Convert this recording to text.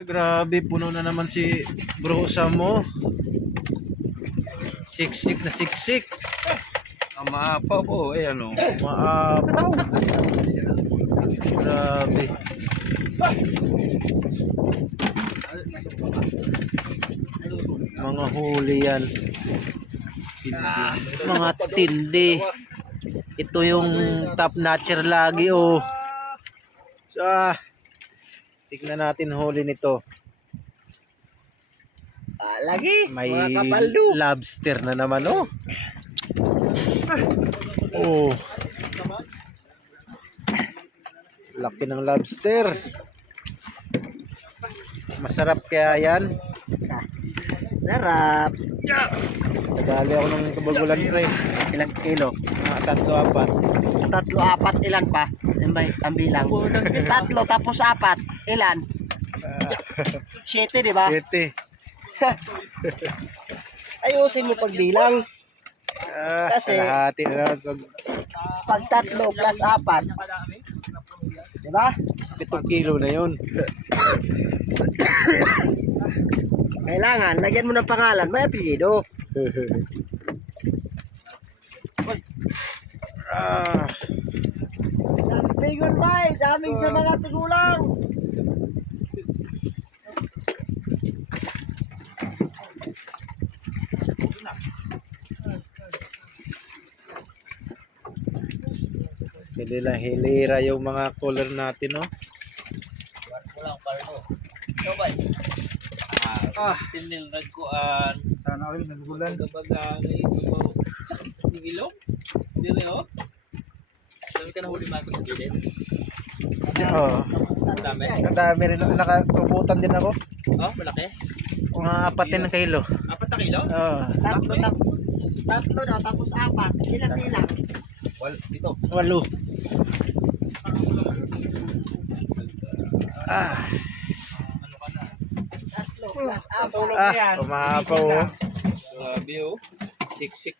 Grabe, puno na naman si Bro Samo. Siksik na siksik. Maapaw po, ano. Maapaw. Grabe. Mga huli yan. Mga tindi. Ito yung top notcher lagi, oh. So, tignan natin huli nito. Lagi, May mga kapaldo. lobster na naman, oh. Oh. Laki ng lobster. Masarap kaya yan. Sarap. Nagali ako ng kabagulan, pre. Ilang kilo? Mga 3-4. 3, 4, ilan pa? Ang bilang. 3 tapos 4, ilan? 7, di ba? 7. Ayusin mo pagbilang. Kasi- kalahati na. Pag 3 plus 4, di ba? 7 kilo na yun. Kailangan, lagyan mo ng pangalan, may apelyido. Ah, Stay goodbye sa aming sa mga tigulang. hindi lang hilira yung mga color natin, oh. Tinilrag ko an. Sana all nagulan. Kabaga ito po. Sakit ng ilong. Dire oh. Sabi ka na huli mga ko din. Oo. Dami. Kadami rin. Nakatubutan din ako. Oh, malaki. Mga 4 kilo. 4 na kilo? Oo. 3 na tapos 4, ilang bilang? Dito. 8. Ah. 3 plus 4. Ah, pumapaw, oh. Grabe oh. Siksik